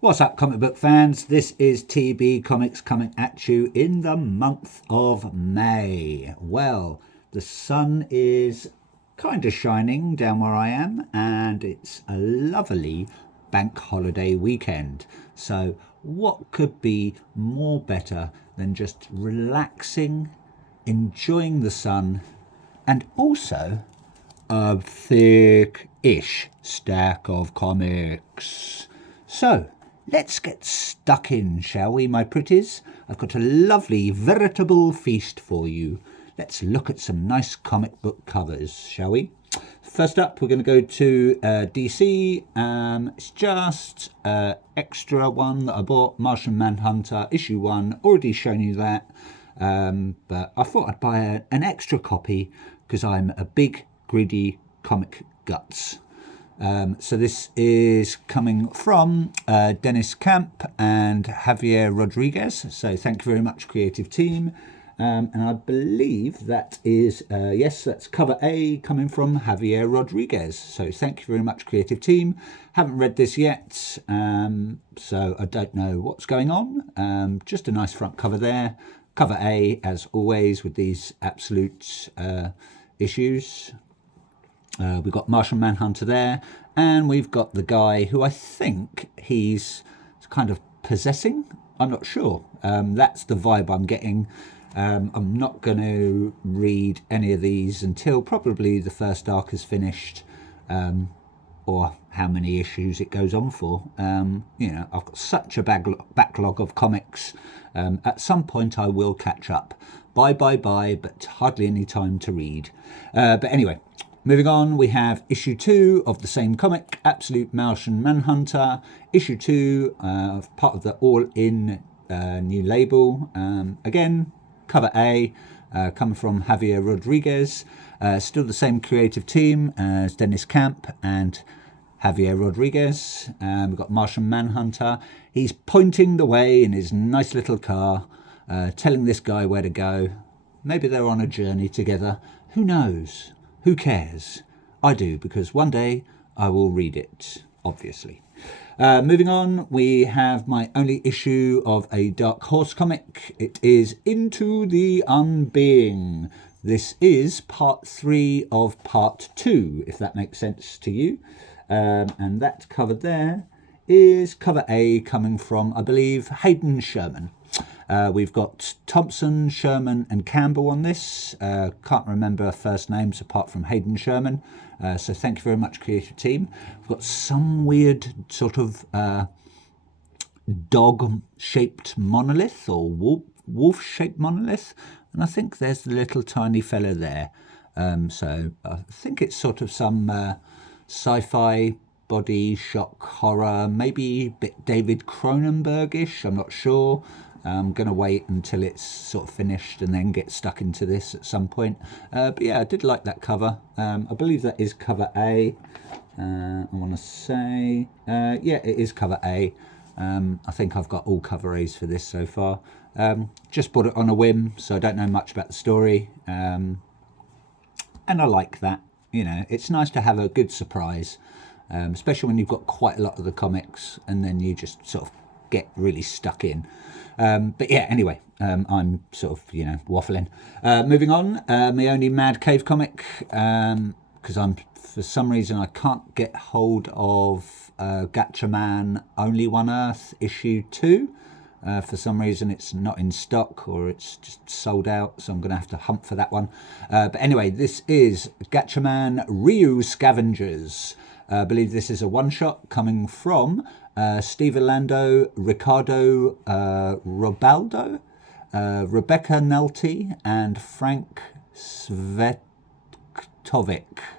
What's up, comic book fans? This is TB Comics coming at you in the month of May. Well, the sun is kind of shining down where I am, and it's a lovely bank holiday weekend. So, what could be more better than just relaxing, enjoying the sun, and also a thick-ish stack of comics? So, let's get stuck in, shall we, my pretties? I've got a lovely, veritable feast for you. Let's look at some nice comic book covers, shall we? First up, we're going to go to DC. It's just extra one that I bought, Martian Manhunter, issue 1. Already shown you that. But I thought I'd buy an extra copy because I'm a big, greedy comic guts. So this is coming from Dennis Camp and Javier Rodriguez. So thank you very much, creative team. And I believe that is, yes, that's cover A coming from Javier Rodriguez. So thank you very much, creative team. Haven't read this yet, so I don't know what's going on. Just a nice front cover there. Cover A, as always, with these absolute issues. We've got Martian Manhunter there, and we've got the guy who I think he's kind of possessing. I'm not sure. That's the vibe I'm getting. I'm not going to read any of these until probably the first arc is finished, or how many issues it goes on for. I've got such a backlog of comics. At some point I will catch up. Bye, but hardly any time to read. But anyway, moving on, we have issue 2 of the same comic, Absolute Martian Manhunter. Issue 2, part of the All-In new label. Again, cover A, coming from Javier Rodriguez. Still the same creative team as Dennis Camp and Javier Rodriguez. We've got Martian Manhunter. He's pointing the way in his nice little car, telling this guy where to go. Maybe they're on a journey together. Who knows? Who cares? I do, because one day I will read it, obviously. Moving on, we have my only issue of a Dark Horse comic. It is Into the Unbeing. This is part 3 of part 2, if that makes sense to you. And that cover there is cover A, coming from, I believe, Hayden Sherman. We've got Thompson, Sherman and Campbell on this. Can't remember first names apart from Hayden Sherman. So thank you very much, creative team. We've got some weird sort of dog-shaped monolith or wolf-shaped monolith. And I think there's the little tiny fella there. So I think it's sort of some sci-fi body shock horror, maybe a bit David Cronenberg-ish, I'm not sure. I'm going to wait until it's sort of finished and then get stuck into this at some point. But yeah, I did like that cover. I believe that is cover A. I want to say, yeah, it is cover A. I think I've got all cover A's for this so far. Just bought it on a whim, so I don't know much about the story. And I like that. You know, it's nice to have a good surprise, especially when you've got quite a lot of the comics and then you just sort of get really stuck in. But yeah, anyway, I'm sort of, waffling. Moving on, my only Mad Cave comic, because for some reason I can't get hold of Gatchaman Only One Earth issue 2. For some reason it's not in stock or it's just sold out, so I'm going to have to hunt for that one. But anyway, this is Gatchaman Ryu Scavengers. I believe this is a one-shot coming from Steve Orlando, Ricardo Robaldo, Rebecca Nelty, and Frank Svetkovic.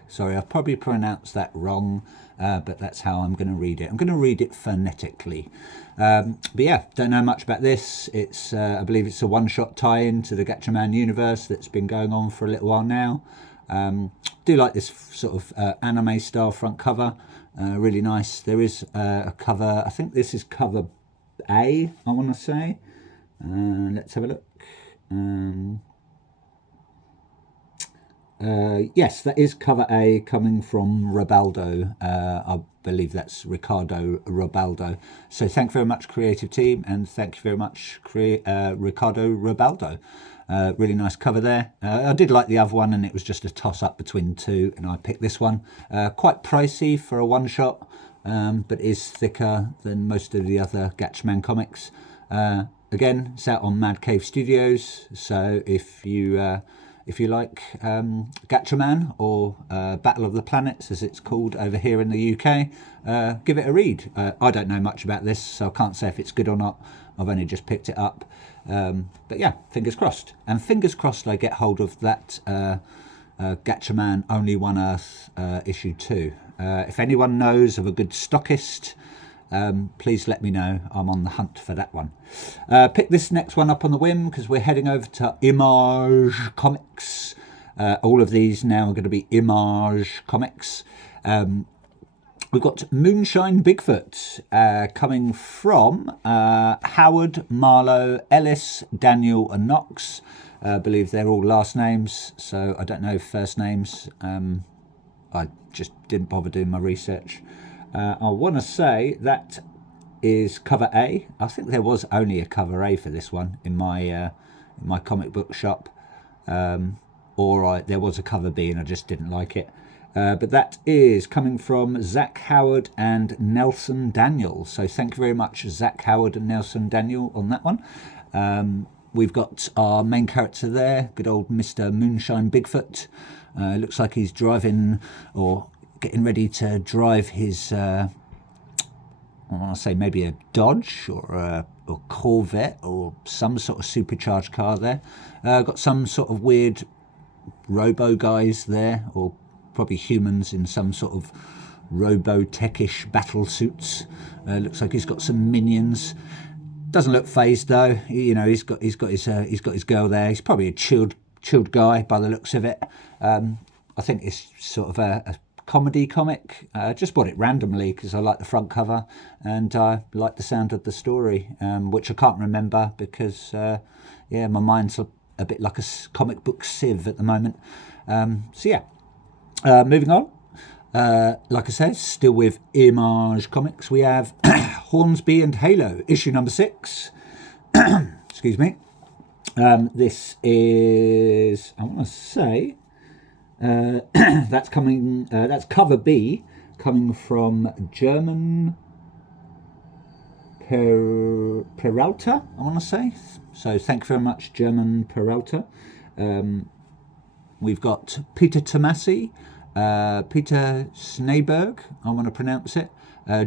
Sorry, I've probably pronounced that wrong, but that's how I'm going to read it. I'm going to read it phonetically. But yeah, don't know much about this. It's I believe it's a one-shot tie-in to the Gatchaman universe that's been going on for a little while now. Do like this sort of anime style front cover, really nice. There is a cover, I think this is cover A, I want to say. Let's have a look. Yes, that is cover A coming from Robaldo. I believe that's Ricardo Robaldo. So thank you very much, creative team, and thank you very much, Ricardo Robaldo. Really nice cover there. I did like the other one, and it was just a toss-up between two, and I picked this one. Quite pricey for a one-shot, but is thicker than most of the other Gatchaman comics. Again, it's out on Mad Cave Studios, so if you like Gatchaman, or Battle of the Planets as it's called over here in the UK, give it a read. I don't know much about this, so I can't say if it's good or not. I've only just picked it up. But yeah, fingers crossed. And fingers crossed I get hold of that Gatchaman Only One Earth issue 2. If anyone knows of a good stockist, please let me know. I'm on the hunt for that one. Pick this next one up on the whim because we're heading over to Image Comics. All of these now are going to be Image Comics. We've got Moonshine Bigfoot coming from Howard, Marlowe, Ellis, Daniel and Knox. I believe they're all last names, so I don't know first names. I just didn't bother doing my research. I want to say that is cover A. I think there was only a cover A for this one in my comic book shop, or there was a cover B and I just didn't like it. But that is coming from Zach Howard and Nelson Daniel. So thank you very much, Zach Howard and Nelson Daniel, on that one. We've got our main character there, good old Mr. Moonshine Bigfoot. Looks like he's driving or getting ready to drive his, I want to say maybe a Dodge or a Corvette or some sort of supercharged car there. Got some sort of weird robo guys there, or probably humans in some sort of robo-techish battle suits. Looks like he's got some minions. Doesn't look phased though. You know, he's got his girl there. He's probably a chilled guy by the looks of it. I think it's sort of a comedy comic. Just bought it randomly because I like the front cover and I like the sound of the story, which I can't remember because my mind's a bit like a comic book sieve at the moment. So yeah, moving on. Like I said, still with Image Comics, we have Hornsby and Halo, issue number 6. Excuse me. This is, I want to say, that's coming. That's cover B, coming from German Peralta, I want to say. So thank you very much, German Peralta. We've got Peter Tomasi, Peter Sneyberg, I want to pronounce it,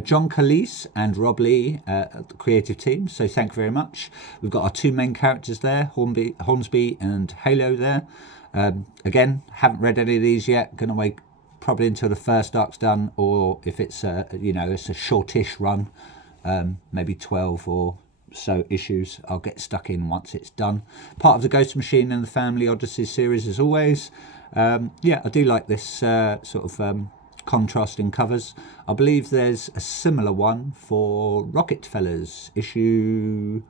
John Calise and Rob Lee at the creative team, so thank you very much. We've got our two main characters there, Hornsby and Halo there. Again, haven't read any of these yet, going to wait probably until the first arc's done, or if it's it's a shortish run, maybe 12 or so issues, I'll get stuck in once it's done. Part of the Ghost Machine and the Family Odyssey series as always. I do like this sort of contrasting covers. I believe there's a similar one for Rocket Fellas, issue,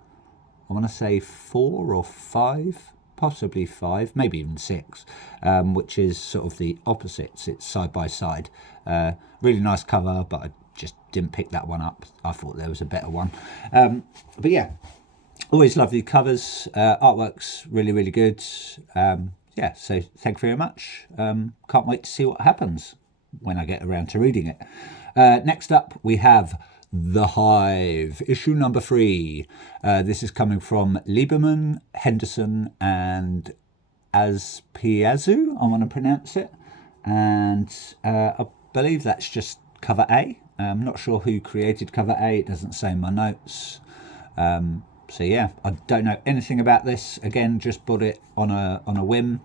I want to say 4 or 5, possibly 5, maybe even 6, which is sort of the opposites. It's side by side. Really nice cover, but I just didn't pick that one up. I thought there was a better one. But yeah, always love the covers. Artwork's really, really good. So thank you very much. Can't wait to see what happens when I get around to reading it. Next up, we have The Hive, issue number 3. This is coming from Lieberman, Henderson, and Azpiazu, I want to pronounce it. And I believe that's just cover A. I'm not sure who created cover A. It doesn't say in my notes. So yeah, I don't know anything about this. Again, just bought it on a whim.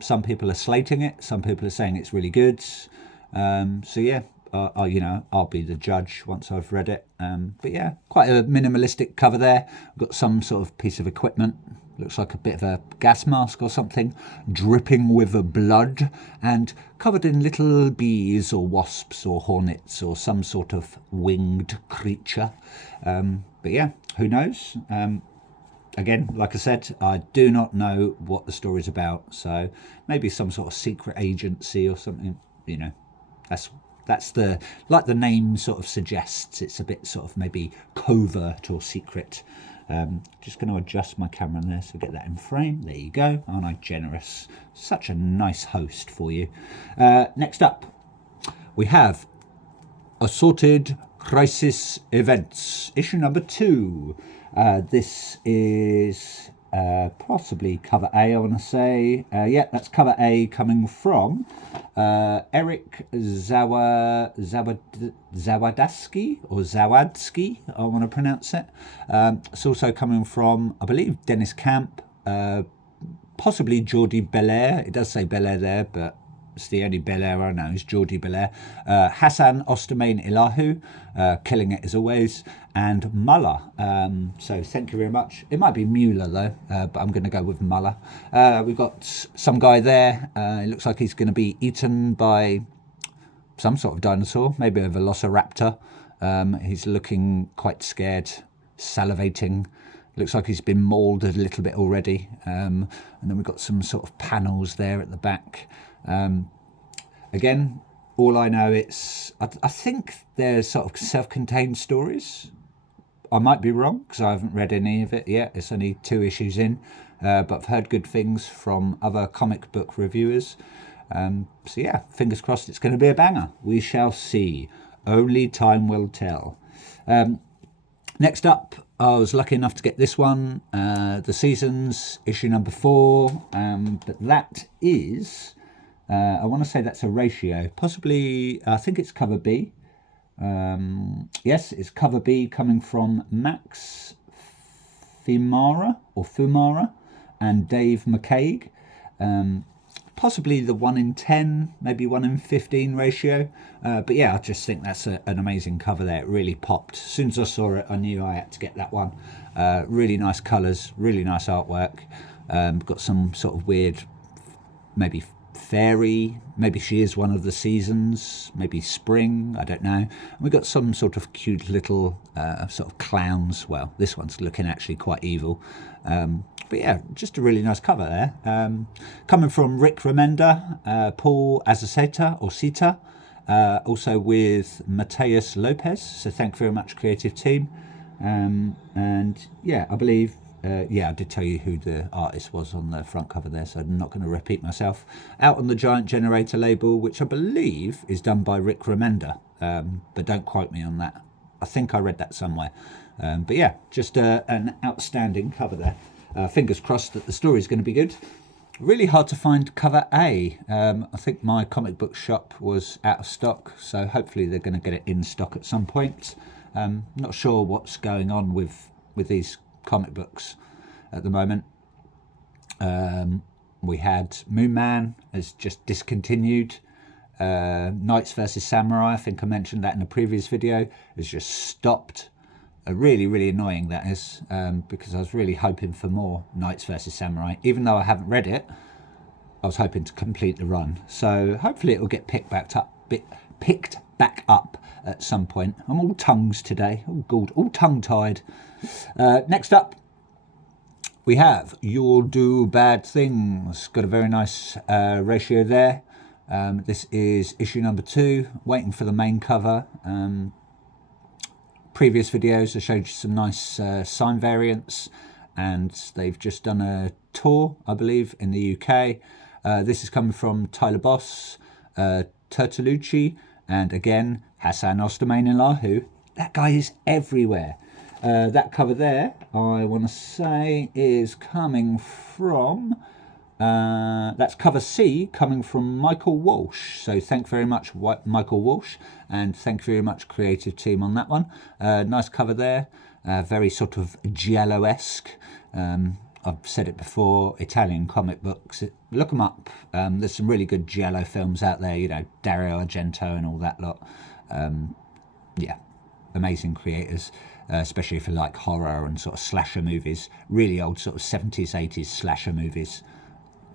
Some people are slating it. Some people are saying it's really good. So yeah, I'll be the judge once I've read it. But yeah, quite a minimalistic cover there. Got some sort of piece of equipment. Looks like a bit of a gas mask or something, dripping with blood and covered in little bees or wasps or hornets or some sort of winged creature. But yeah, who knows? Again, like I said, I do not know what the story's about. So maybe some sort of secret agency or something. That's That's like the name sort of suggests. It's a bit sort of maybe covert or secret. Just going to adjust my camera there so get that in frame. There you go. Aren't I generous? Such a nice host for you. Next up, we have Assorted Crisis Events, issue number 2. This is possibly cover A, I want to say. Yeah, that's cover A, coming from Eric Zawadzki, or Zawadsky, I want to pronounce it. It's also coming from, I believe, Dennis Camp, possibly Jordi Belair. It does say Belair there, but it's the only Belair I know is Jordi Belair. Hassan Ostermain Ilahu, killing it as always, and Muller. So thank you very much. It might be Mueller though, but I'm going to go with Muller. We've got some guy there. It looks like he's going to be eaten by some sort of dinosaur, maybe a velociraptor. He's looking quite scared, salivating. Looks like he's been mauled a little bit already. And then we've got some sort of panels there at the back. Again, all I know, I think they're sort of self-contained stories. I might be wrong because I haven't read any of it yet. It's only 2 issues in, but I've heard good things from other comic book reviewers. So yeah, fingers crossed it's going to be a banger. We shall see. Only time will tell. Next up, I was lucky enough to get this one, The Seasons, issue number 4, but that is... I want to say that's a ratio, possibly. I think it's cover B. Yes, it's cover B, coming from Max Fumara and Dave McCaig. Possibly the 1 in 10, maybe 1 in 15 ratio. But yeah, I just think that's an amazing cover there. It really popped. As soon as I saw it, I knew I had to get that one. Really nice colours, really nice artwork. Got some sort of weird, maybe fairy, maybe she is one of the seasons, maybe spring, I don't know. And we've got some sort of cute little sort of clowns. Well, this one's looking actually quite evil. But yeah, just a really nice cover there. Coming from Rick Remender, Paul Azaceta, or Sita, also with Mateus Lopez. So thank you very much, creative team. And yeah, I believe... yeah, I did tell you who the artist was on the front cover there, so I'm not going to repeat myself. Out on the Giant Generator label, which I believe is done by Rick Remender, but don't quote me on that. I think I read that somewhere. But yeah, just an outstanding cover there. Fingers crossed that the story is going to be good. Really hard to find cover A. I think my comic book shop was out of stock, so hopefully they're going to get it in stock at some point. Not sure what's going on with these comic books at the moment. We had Moon Man has just discontinued. Knights vs Samurai, I think I mentioned that in a previous video, has just stopped. Really, really annoying that is, because I was really hoping for more Knights vs Samurai. Even though I haven't read it, I was hoping to complete the run. So hopefully it will get picked back up at some point. I'm all tongues today. Oh God, all tongue-tied. Next up, we have You'll Do Bad Things. Got a very nice ratio there. This is issue number 2, waiting for the main cover. Previous videos I showed you some nice sign variants, and they've just done a tour, I believe, in the UK. This is coming from Tyler Boss, Turtolucci, and again Hassan Ostermain Ilahu. That guy is everywhere. That cover there, I want to say, is coming from... that's cover C, coming from Michael Walsh. So thank you very much, Michael Walsh, and thank you very much, creative team, on that one. Nice cover there, very sort of giallo-esque. I've said it before, Italian comic books, look them up. There's some really good giallo films out there, you know, Dario Argento and all that lot. Yeah, amazing creators. Especially if you like horror and sort of slasher movies, really old sort of 70s, 80s slasher movies.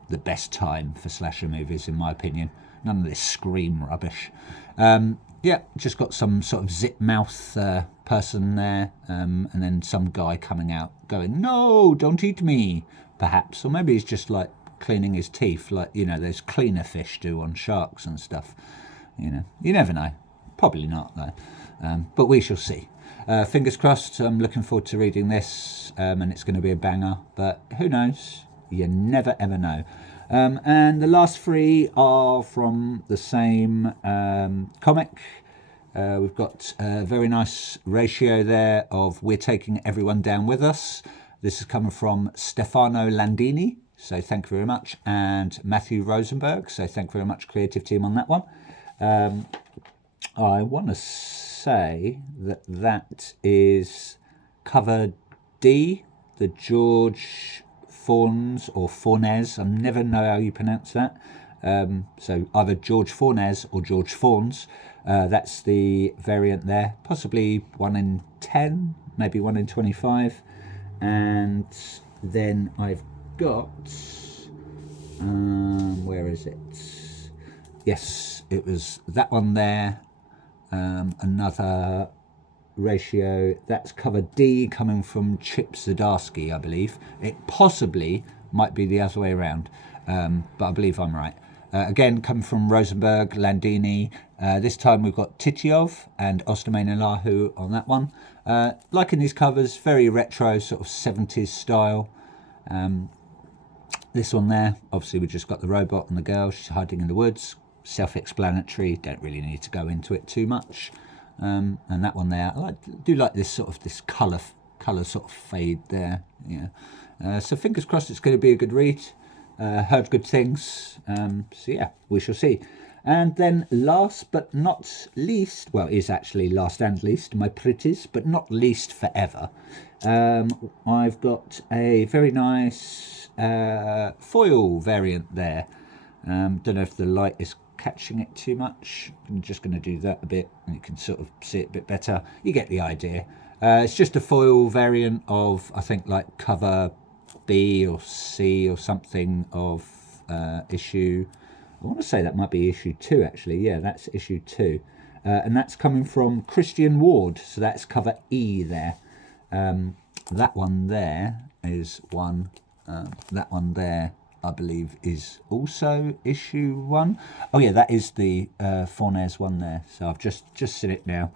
The best time for slasher movies, in my opinion. None of this Scream rubbish. Yeah, just got some sort of zip mouth person there, and then some guy coming out going, "No, don't eat me," perhaps. Or maybe he's just like cleaning his teeth, like, you know, those cleaner fish do on sharks and stuff. You know, you never know. Probably not, though. But we shall see. Fingers crossed. I'm looking forward to reading this, and it's going to be a banger. But who knows? You never ever know. And the last three are from the same comic. We've got a very nice ratio there of We're Taking Everyone Down With Us. This is coming from Stefano Landini, so thank you very much, and Matthew Rosenberg, so thank you very much, creative team, on that one. I want to say that is cover D, the George Fornes or Fornes. I never know how you pronounce that. So either George Fornes or George Fornes. That's the variant there. Possibly 1 in 10, maybe 1 in 25. And then I've got, where is it? Yes, it was that one there. Another ratio, that's cover D, coming from Chip Zdarsky, I believe. It possibly might be the other way around, but I believe I'm right. Again, coming from Rosenberg, Landini. This time we've got Titiov and Ostermain-Lahu on that one. Liking these covers, very retro, sort of 70s style. This one there, obviously we just got the robot and the girl, she's hiding in the woods. Self-explanatory, don't really need to go into it too much. And that one there, I do like this sort of this colour sort of fade there. Yeah. So fingers crossed it's going to be a good read. Heard good things. So yeah, we shall see. And then last but not least, well, is actually last and least, my pretties, but not least forever. I've got a very nice foil variant there. Don't know if the light is catching it too much. I'm just going to do that a bit and you can sort of see it a bit better. You get the idea. It's just a foil variant of, I think, like cover B or C or something of issue. I want to say that might be issue 2 actually. Yeah, that's issue 2. And that's coming from Christian Ward. So that's cover E there. That one there is one. That one there, I believe, is also issue 1. Oh yeah, that is the Fornes one there. So I've just seen it now.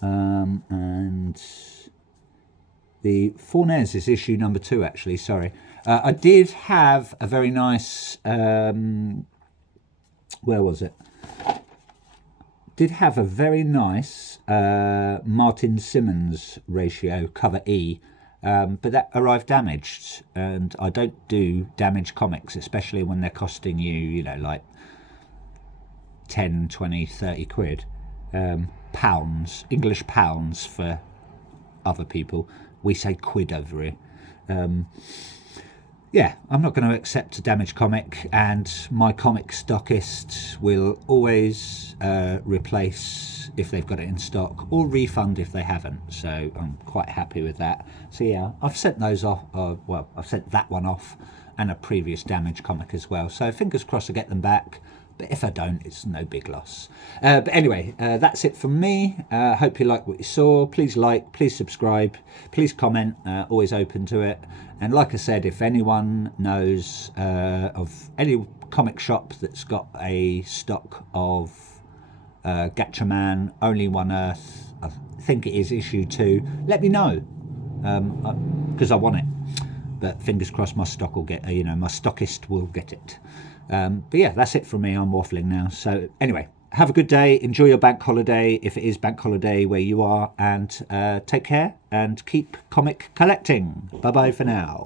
And the Fornes is issue number 2 actually, sorry. I did have a very nice, where was it? Did have a very nice Martin Simmons ratio, cover E. But that arrived damaged, and I don't do damaged comics, especially when they're costing you, like 10, 20, 30 quid. Pounds, English pounds for other people. We say quid over here. Yeah, I'm not going to accept a damaged comic, and my comic stockist will always replace if they've got it in stock, or refund if they haven't. So I'm quite happy with that. So yeah, I've sent those off. Well, I've sent that one off, and a previous damaged comic as well. So fingers crossed I get them back. But if I don't, it's no big loss. But anyway, that's it from me. Hope you like what you saw. Please like, please subscribe, please comment. Always open to it. And like I said, if anyone knows of any comic shop that's got a stock of Gatchaman, Only One Earth, I think it is issue 2, let me know. Because I want it. But fingers crossed my stock will get, my stockist will get it. But yeah, that's it from me. I'm waffling now. So anyway, have a good day. Enjoy your bank holiday, if it is bank holiday where you are, and take care and keep comic collecting. Bye bye for now.